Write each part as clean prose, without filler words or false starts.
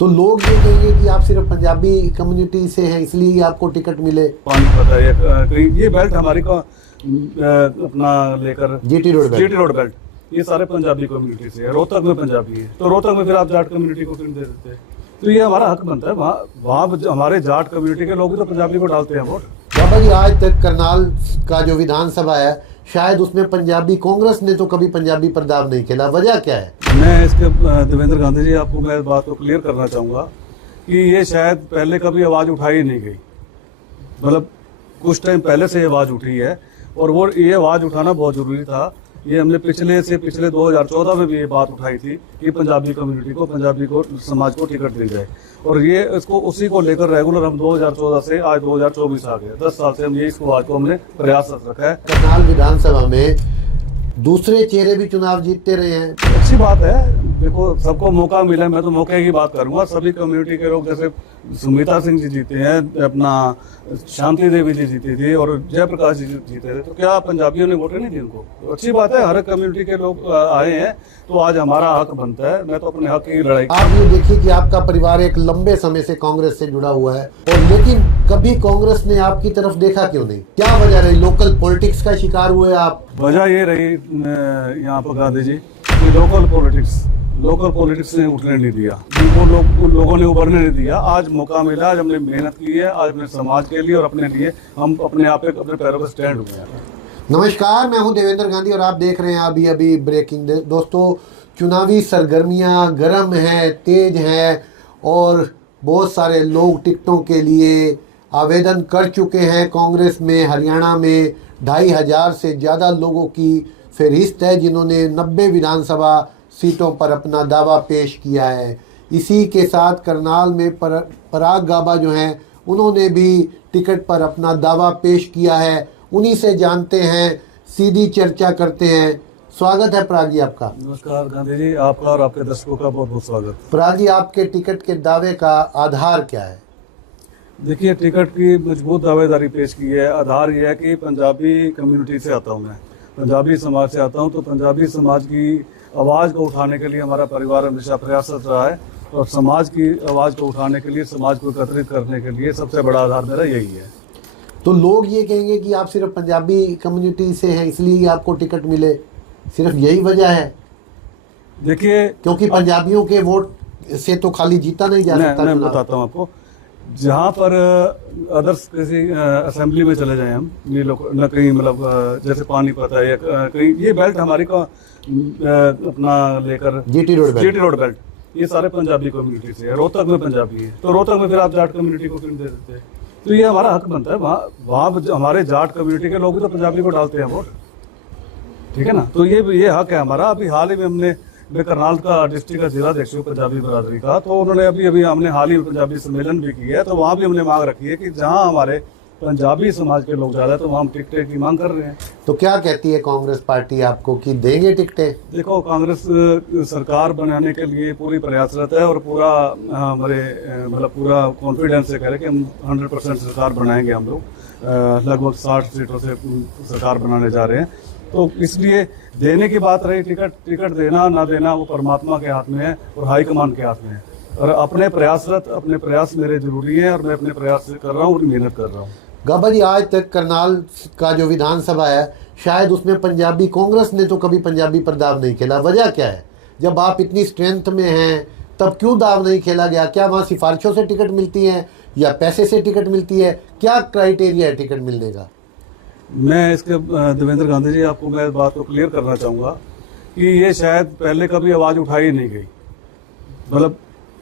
तो लोग ये कहेंगे कि आप सिर्फ पंजाबी कम्युनिटी से हैं इसलिए आपको टिकट मिले। पानी पता है कहीं ये बेल्ट हमारी का अपना लेकर जीटी रोड बेल्ट ये सारे पंजाबी कम्युनिटी से है। रोहतक में पंजाबी है तो रोहतक में फिर आप जाट कम्युनिटी को क्यों दे देते हैं? तो ये हमारा हक बनता है। वहाँ हमारे जाट कम्युनिटी के लोग भी तो पंजाबी को डालते हैं वोट। बाबा जी, आज तक करनाल का जो विधानसभा है शायद उसमें पंजाबी कांग्रेस ने तो कभी पंजाबी पर दाव नहीं खेला, वजह क्या है? मैं इसके देवेंद्र गांधी जी आपको मैं बात को क्लियर करना चाहूँगा कि ये शायद पहले कभी आवाज़ उठाई नहीं गई, मतलब कुछ टाइम पहले से ये आवाज़ उठी है और वो ये आवाज़ उठाना बहुत ज़रूरी था। ये हमने पिछले 2014 में भी ये बात उठाई थी कि पंजाबी कम्युनिटी को पंजाबी को समाज को टिकट दी जाए और ये इसको उसी को लेकर रेगुलर हम 2014 से आज 2024 आ गए 10 साल से हम ये इसको आज को हमने प्रयास रखा है। करनाल विधानसभा में दूसरे चेहरे भी चुनाव जीतते रहे हैं, अच्छी बात है। देखो सबको मौका मिला है, मैं तो मौके की बात करूंगा। सभी कम्युनिटी के लोग जैसे सुमिता सिंह जी जीते हैं, अपना शांति देवी जी जीती थी और जयप्रकाश जी जीते थे, तो क्या पंजाबियों ने वोटें नहीं दी उनको? तो अच्छी बात है, हर कम्युनिटी के लोग आए हैं तो आज हमारा हक बनता है। मैं तो अपने हक की लड़ाई। आप ये देखिए कि आपका परिवार एक लंबे समय से कांग्रेस से जुड़ा हुआ है और लेकिन कभी कांग्रेस ने आपकी तरफ देखा क्यों नहीं? क्या वजह रही? लोकल पॉलिटिक्स का शिकार हुए आप? वजह ये रही यहाँ पर गांधी जी कि लोकल पॉलिटिक्स ने उठने नहीं दिया, उन लोगों ने उभरने नहीं दिया। आज मौका मिला, आज हमने मेहनत की है, आज अपने समाज के लिए और अपने लिए हम अपने आप अपने पैरों पर स्टैंड हुए हैं। नमस्कार, मैं हूं देवेंद्र गांधी और आप देख रहे हैं अभी ब्रेकिंग। दोस्तों, चुनावी सरगर्मियां गर्म हैं, तेज हैं और बहुत सारे लोग टिकटों के लिए आवेदन कर चुके हैं। कांग्रेस में हरियाणा में 2500 से ज़्यादा लोगों की फहरिस्त है जिन्होंने 90 विधानसभा सीटों पर अपना दावा पेश किया है। इसी के साथ करनाल में पराग गाबा जो हैं उन्होंने भी टिकट पर अपना दावा पेश किया है। उन्हीं से जानते हैं, सीधी चर्चा करते हैं। स्वागत है पराग जी आपका। नमस्कार गांधी जी, आपका और आपके दर्शकों का बहुत बहुत स्वागत। पराग जी, आपके टिकट के दावे का आधार क्या है? देखिए, टिकट की मजबूत दावेदारी पेश की है। आधार यह है कि पंजाबी कम्युनिटी से आता हूँ, मैं पंजाबी समाज से आता हूँ, तो पंजाबी समाज की आवाज़ को उठाने के लिए हमारा परिवार हमेशा प्रयासरत रहा है और समाज की आवाज़ को उठाने के लिए, समाज को एकत्रित करने के लिए सबसे बड़ा आधार मेरा यही है। तो लोग ये कहेंगे कि आप सिर्फ पंजाबी कम्युनिटी से हैं इसलिए आपको टिकट मिले, सिर्फ यही वजह है? देखिए, क्योंकि पंजाबियों के वोट से तो खाली जीता नहीं जा सकता। मैं बताता हूँ आपको। जहाँ पर अदर्स किसी असेंबली में चले जाएं हम, ये लोग न कहीं मतलब जैसे पानीपत है या कहीं, ये बेल्ट हमारी का अपना लेकर जीटी रोड बेल्ट ये सारे पंजाबी कम्युनिटी से है। रोहतक में पंजाबी है तो रोहतक में फिर आप जाट कम्युनिटी को क्यों दे देते हैं? तो ये हमारा हक बनता है। वहाँ हमारे जाट कम्युनिटी के लोग भी तो पंजाबी को डालते हैं वोट, ठीक है ना? तो ये हक है हमारा। अभी हाल ही में हमने करनाल का डिस्ट्रिक्ट का जिला अध्यक्ष पंजाबी बरादरी का, तो उन्होंने अभी हमने हाल ही में पंजाबी सम्मेलन भी किया है, तो वहाँ भी हमने मांग रखी है कि जहाँ हमारे पंजाबी समाज के लोग ज़्यादा है तो वहाँ हम टिकटें की मांग कर रहे हैं। तो क्या कहती है कांग्रेस पार्टी आपको कि देंगे टिकटें? देखो, कांग्रेस सरकार बनाने के लिए पूरी प्रयासरत है और पूरा हमारे मतलब पूरा कॉन्फिडेंस से कह रहे हैं कि हम 100% सरकार बनाएंगे। हम लोग लगभग 60 सीटों से सरकार बनाने जा रहे हैं। तो इसलिए देने की बात रही, टिकट देना ना देना वो परमात्मा के हाथ में है और हाईकमान के हाथ में है। और अपने प्रयास मेरे जरूरी है और मैं अपने प्रयास कर रहा हूँ और मेहनत कर रहा हूँ। गाबा जी, आज तक करनाल का जो विधानसभा है शायद उसमें पंजाबी कांग्रेस ने तो कभी पंजाबी पर दाव नहीं खेला, वजह क्या है? जब आप इतनी स्ट्रेंथ में हैं तब क्यों दाव नहीं खेला गया? क्या वहाँ सिफारिशों से टिकट मिलती है या पैसे से टिकट मिलती है? क्या क्राइटेरिया है टिकट मिलने का? मैं इसके देवेंद्र गांधी जी आपको मैं बात को क्लियर करना चाहूँगा कि ये शायद पहले कभी आवाज़ उठाई नहीं गई, मतलब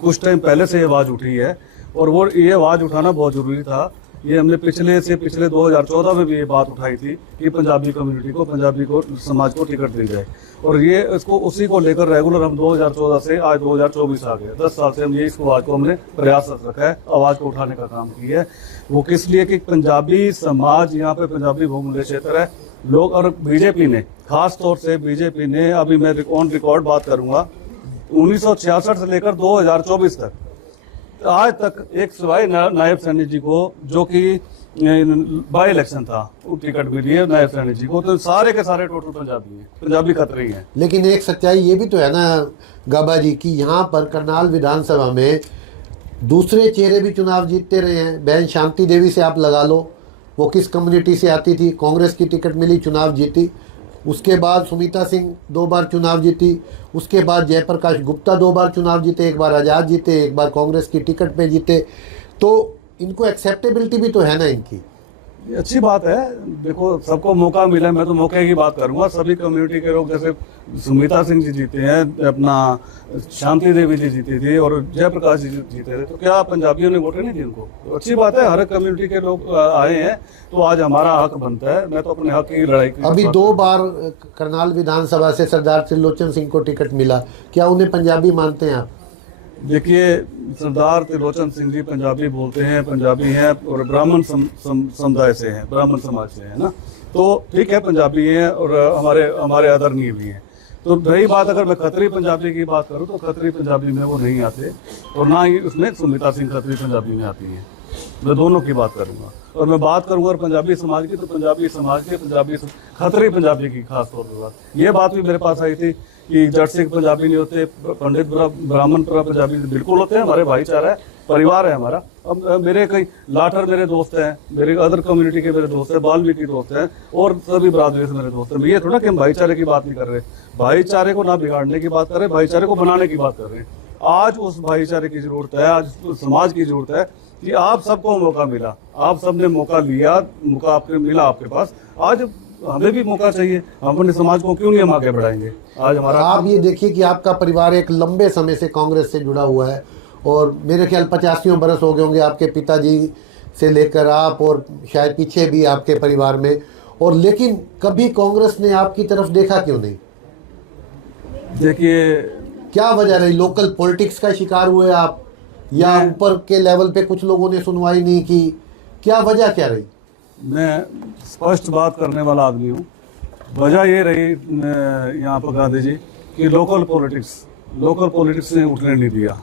कुछ टाइम पहले से ये आवाज़ उठी है और वो ये आवाज़ उठाना बहुत ज़रूरी था। ये हमने पिछले 2014 में भी ये बात उठाई थी कि पंजाबी कम्युनिटी को पंजाबी को समाज को टिकट दी जाए और ये इसको उसी को लेकर रेगुलर हम 2014 से आज 2024 आ गए 10 साल से हम ये इसको आज को हमने प्रयास रखा है, आवाज़ को उठाने का काम किया है। वो किस लिए कि पंजाबी समाज यहाँ पे पंजाबी बहुमूल्य क्षेत्र है लोग, और बीजेपी ने खास तौर से बीजेपी ने, अभी मैं ऑन रिकॉर्ड बात करूँगा, 1966 से लेकर 2024 तक आज तक एक सिवाय नायब सैनी जी को, जो कि बाई इलेक्शन था, वो टिकट भी दिए नायब सैनी जी को, तो सारे के सारे टोटल पंजाबी हैं, पंजाबी खतरे हैं। लेकिन एक सच्चाई ये भी तो है ना गाबा जी कि यहाँ पर करनाल विधानसभा में दूसरे चेहरे भी चुनाव जीतते रहे हैं। बहन शांति देवी से आप लगा लो, वो किस कम्युनिटी से आती थी, कांग्रेस की टिकट मिली, चुनाव जीती। उसके बाद सुमिता सिंह 2 बार चुनाव जीती। उसके बाद जयप्रकाश गुप्ता 2 बार चुनाव जीते, 1 बार आज़ाद जीते, 1 बार कांग्रेस की टिकट पे जीते। तो इनको एक्सेप्टेबिलिटी भी तो है ना इनकी। ये अच्छी बात है। देखो सबको मौका मिला, मैं तो मौके की बात करूंगा। सभी कम्युनिटी के लोग, जैसे सुमिता सिंह जी जीते हैं, अपना शांति देवी जी जीती थी और जयप्रकाश जी जीते थे, तो क्या पंजाबियों ने वोटें नहीं दी उनको? तो अच्छी बात है, हर एक कम्युनिटी के लोग आए हैं, तो आज हमारा हक बनता है। मैं तो अपने हक की लड़ाई की अभी 2 बार करनाल विधानसभा से सरदार त्रिलोचन सिंह को टिकट मिला, क्या उन्हें पंजाबी मानते हैं आप? देखिए, सरदार त्रिलोचन सिंह जी पंजाबी बोलते हैं, पंजाबी हैं और ब्राह्मण समुदाय से हैं, ब्राह्मण समाज से है ना, तो ठीक है, पंजाबी हैं और हमारे आदरणीय भी हैं। तो रही बात, अगर मैं खत्री पंजाबी की बात करूं, तो खत्री पंजाबी में वो नहीं आते और ना ही उसमें सुमिता सिंह खत्री पंजाबी में आती हैं। मैं दोनों की बात करूंगा। और मैं बात करूंगा पंजाबी समाज की, तो पंजाबी समाज के खत्री पंजाबी की खास तौर पर बात, ये बात भी मेरे पास आई थी कि जट सिख पंजाबी नहीं होते, पंडित ब्राह्मण पंजाबी बिल्कुल होते हैं। हमारे भाईचारा है, परिवार है हमारा। अब मेरे कई लाठर मेरे दोस्त हैं, मेरे अदर कम्युनिटी के मेरे दोस्त हैं, बाल्मीकि दोस्त हैं और सभी बरादरी से मेरे दोस्त हैं। ये थोड़ा कि हम भाईचारे की बात नहीं कर रहे, भाईचारे को ना बिगाड़ने की बात कर रहे, भाईचारे को बनाने की बात कर रहे हैं। आज उस भाईचारे की जरूरत है, आज समाज की जरूरत है कि आप सबको मौका मिला, आप सबने मौका लिया, मौका आपके मिला आपके पास, आज हमें भी मौका चाहिए। हम अपने समाज को क्यों नहीं हम आगे बढ़ाएंगे? आज हमारा, आप ये देखिए कि आपका परिवार एक लंबे समय से कांग्रेस से जुड़ा हुआ है और मेरे ख्याल 85 बरस हो गए होंगे आपके पिताजी से लेकर आप, और शायद पीछे भी आपके परिवार में, और लेकिन कभी कांग्रेस ने आपकी तरफ देखा क्यों नहीं? देखिए, क्या वजह रही? लोकल पॉलिटिक्स का शिकार हुए आप, या ऊपर के लेवल पे कुछ लोगों ने सुनवाई नहीं की? क्या वजह क्या रही? मैं स्पष्ट बात करने वाला आदमी हूँ। वजह ये रही यहाँ पर गांधी जी कि लोकल पॉलिटिक्स ने उठने नहीं दिया।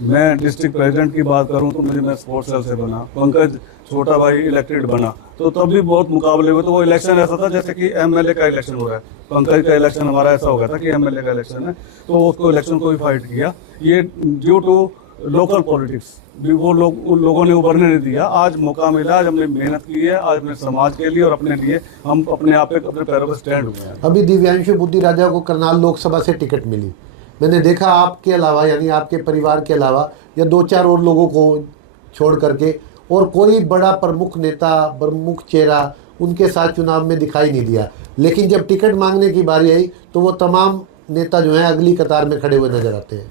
मैं डिस्ट्रिक्ट प्रेसिडेंट की बात करूँ तो मैं स्पोर्ट्स सेल से बना, पंकज छोटा भाई इलेक्टेड बना, तो तब भी बहुत मुकाबले हुए। तो वो इलेक्शन ऐसा था जैसे कि एमएलए का इलेक्शन हो रहा है, पंकज का इलेक्शन हमारा ऐसा हो गया था कि एमएलए का इलेक्शन है, तो उसको इलेक्शन को भी फाइट किया। ये ड्यू टू लोकल पॉलिटिक्स भी वो लोग, उन लोगों ने उभरने नहीं दिया। आज मौका मिला, आज हमने मेहनत की है, आज अपने समाज के लिए और अपने लिए हम अपने आप पे अपने पैरों पर स्टैंड हुए हैं। अभी दिव्यांशु बुद्धि राजा को करनाल लोकसभा से टिकट मिली। मैंने देखा आपके अलावा, यानी आपके परिवार के अलावा, या 2-4 और लोगों को छोड़ करके, और कोई बड़ा प्रमुख नेता, प्रमुख चेहरा उनके साथ चुनाव में दिखाई नहीं दिया। लेकिन जब टिकट मांगने की बारी आई तो वो तमाम नेता जो हैं अगली कतार में खड़े हुए नजर आते हैं।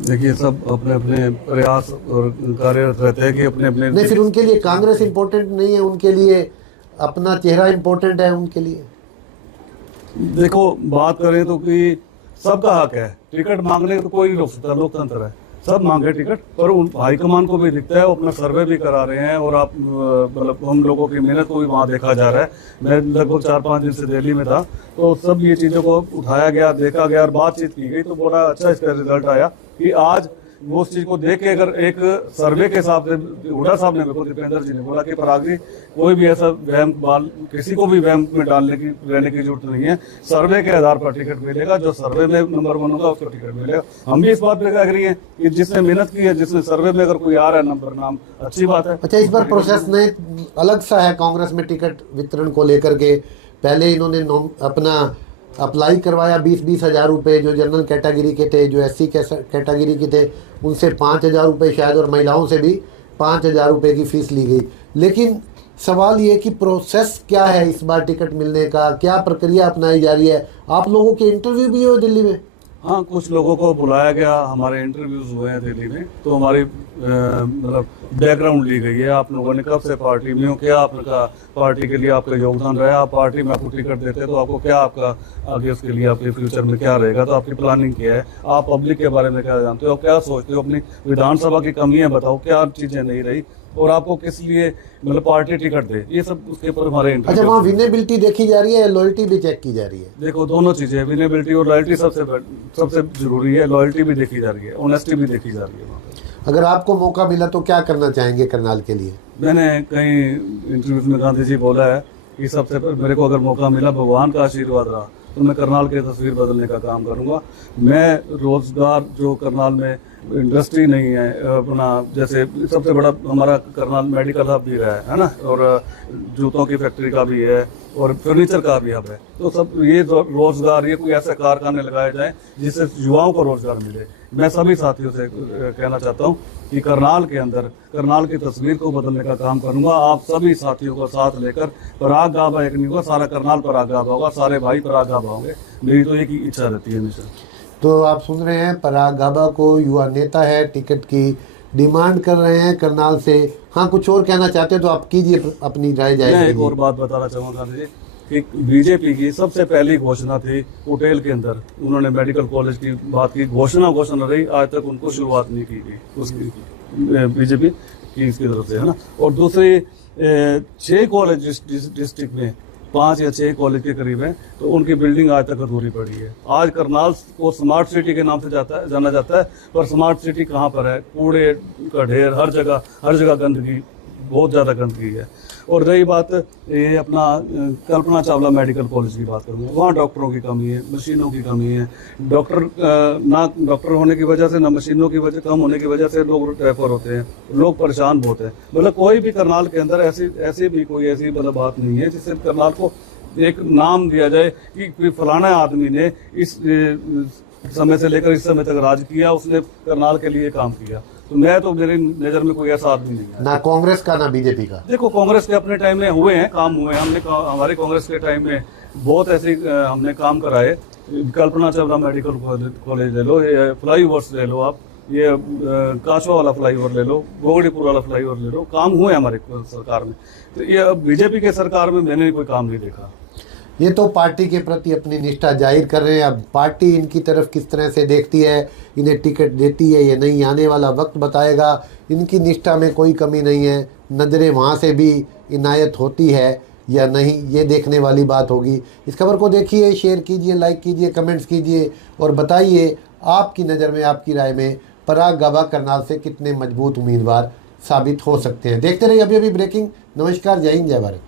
देखिए, सब अपने अपने प्रयास और कार्यरत रहते हैं कि अपने अपने, नहीं, फिर उनके लिए कांग्रेस इंपॉर्टेंट नहीं है, उनके लिए अपना चेहरा इंपॉर्टेंट है उनके लिए। देखो बात करें तो कि सबका हक है टिकट मांगने का, तो कोई नहीं रोक सकता, लोकतंत्र है, सब मांगे टिकट। पर उन हाईकमान को भी दिखता है, वो अपना सर्वे भी करा रहे हैं और आप मतलब हम लोगों की मेहनत को भी वहाँ देखा जा रहा है। मैं लगभग 4-5 दिन से दिल्ली में था, तो सब ये चीज़ों को उठाया गया, देखा गया और बातचीत की गई, तो बड़ा अच्छा इसका रिजल्ट आया कि आज वो उस चीज़ को देख के, अगर एक सर्वे के हिसाब से हुड्डा साहब ने, मेरे को दीपेंद्र जी ने बोला कि परागजी कोई भी ऐसा वहम किसी को भी वहम में डालने की रहने की जरूरत नहीं है, सर्वे के आधार पर टिकट मिलेगा, जो सर्वे में नंबर 1 होगा उसको टिकट मिलेगा। हम भी इस बात पे एग्री हैं कि जिसने मेहनत की है, जिसने सर्वे में अगर कोई आ रहा है नंबर नाम, अच्छी बात है। अच्छा, इस बार प्रोसेस ने अलग सा है कांग्रेस में टिकट वितरण को लेकर के। पहले इन्होंने अपना अप्लाई करवाया 20-20 हज़ार रुपये, जो जनरल कैटेगरी के थे, जो SC कैटेगरी के थे उनसे 5,000 रुपये शायद, और महिलाओं से भी 5,000 रुपये की फ़ीस ली गई। लेकिन सवाल ये कि प्रोसेस क्या है इस बार टिकट मिलने का, क्या प्रक्रिया अपनाई जा रही है? आप लोगों के इंटरव्यू भी हुए दिल्ली में? हाँ, कुछ लोगों को बुलाया गया, हमारे इंटरव्यूज हुए हैं दिल्ली में, तो हमारी मतलब बैकग्राउंड ली गई है, आप लोगों ने कब से पार्टी में हो, क्या आपका पार्टी के लिए आपका योगदान रहा है, आप पार्टी में आपको टिकट देते हैं तो आपको क्या, आपका आगे उसके लिए आपके फ्यूचर में क्या रहेगा, तो आपकी प्लानिंग क्या है, आप पब्लिक के बारे में क्या जानते हो, क्या सोचते हो, अपनी विधानसभा की कमियाँ बताओ, क्या चीज़ें नहीं रही और आपको किस लिए मतलब पार्टी टिकट दे, ये सब उसके ऊपर हमारे अच्छा, वहाँ विनेबिलिटी देखी जा रही है, लॉयल्टी भी चेक की जा रही है? देखो, दोनों चीज़ें, विनेबिलिटी और लॉयल्टी सबसे जरूरी है, लॉयल्टी भी देखी जा रही है, ऑनेस्टी भी देखी जा रही है वहाँ पे। अगर आपको मौका मिला तो क्या करना चाहेंगे करनाल के लिए? मैंने कई इंटरव्यूज में गांधी जी बोला है कि सबसे पहले मेरे को अगर मौका मिला, भगवान का आशीर्वाद रहा, तो मैं करनाल की तस्वीर बदलने का काम करूंगा। मैं रोजगार जो करनाल में इंडस्ट्री नहीं है अपना, जैसे सबसे बड़ा हमारा करनाल मेडिकल हब भी रहा है ना, और जूतों की फैक्ट्री का भी है और फर्नीचर का भी हब है। तो सब ये रोजगार, ये कोई ऐसे कारखाने लगाए जाएं जिससे युवाओं को रोजगार मिले। मैं सभी साथियों से कहना चाहता हूं कि करनाल के अंदर करनाल की तस्वीर को बदलने का काम करूंगा। आप सभी साथियों को साथ लेकर पराग गाभा एक नहीं होगा, सारा करनाल पराग गाभा होगा, सारे भाई पराग गाभा होंगे। मेरी तो एक ही इच्छा रहती है हमेशा। तो आप सुन रहे हैं, पराग गाभा को युवा नेता है, टिकट की डिमांड कर रहे हैं करनाल से। हाँ, कुछ और कहना चाहते हैं तो आप कीजिए, अपनी राय जाहिर मैं एक कीजिए। और बात बताना चाहूँगा जी कि बीजेपी की सबसे पहली घोषणा थी कुटेल के अंदर, उन्होंने मेडिकल कॉलेज की बात की, घोषणा रही, आज तक उनको शुरुआत नहीं की गई उसकी बीजेपी की इसकी तरफ से, है ना। और दूसरी 6 कॉलेज डिस्ट्रिक्ट में 5 या 6 कॉलेज के करीब है, तो उनकी बिल्डिंग आज तक अधूरी पड़ी है। आज करनाल को स्मार्ट सिटी के नाम से जाना जाता है, पर स्मार्ट सिटी कहाँ पर है? कूड़े का ढेर, हर जगह गंदगी, बहुत ज़्यादा गंदगी है। और रही बात ये अपना कल्पना चावला मेडिकल कॉलेज की बात करूँगा, वहाँ डॉक्टरों की कमी है, मशीनों की कमी है। डॉक्टर होने की वजह से, ना मशीनों की वजह कम होने की वजह से लोग रेफर होते हैं, लोग परेशान बहुत हैं। मतलब कोई भी करनाल के अंदर ऐसी मतलब बात नहीं है जिससे करनाल को एक नाम दिया जाए कि फलाना आदमी ने इस समय से लेकर इस समय तक राज किया, उसने करनाल के लिए काम किया। तो मेरी नज़र में कोई ऐसा आदमी नहीं है, ना कांग्रेस का ना बीजेपी का। देखो कांग्रेस के अपने टाइम में हुए हैं, काम हुए हैं, हमारे कांग्रेस के टाइम में बहुत ऐसे हमने काम कराए। कल्पना चावला मेडिकल कॉलेज ले लो, फ्लाईओवर्स ले लो, आप ये काचवा वाला फ्लाईओवर ले लो, गोगड़ीपुर वाला फ्लाईओवर ले लो, काम हुए हमारे सरकार में। तो ये बीजेपी के सरकार में मैंने कोई काम नहीं देखा। ये तो पार्टी के प्रति अपनी निष्ठा जाहिर कर रहे हैं। अब पार्टी इनकी तरफ किस तरह से देखती है, इन्हें टिकट देती है या नहीं, आने वाला वक्त बताएगा। इनकी निष्ठा में कोई कमी नहीं है, नज़रें वहाँ से भी इनायत होती है या नहीं, ये देखने वाली बात होगी। इस खबर को देखिए, शेयर कीजिए, लाइक कीजिए, कमेंट्स कीजिए और बताइए आपकी नज़र में, आपकी राय में पराग गाभा करनाल से कितने मजबूत उम्मीदवार साबित हो सकते हैं। देखते रहिए अभी ब्रेकिंग। नमस्कार, जय हिंद, जय भारत।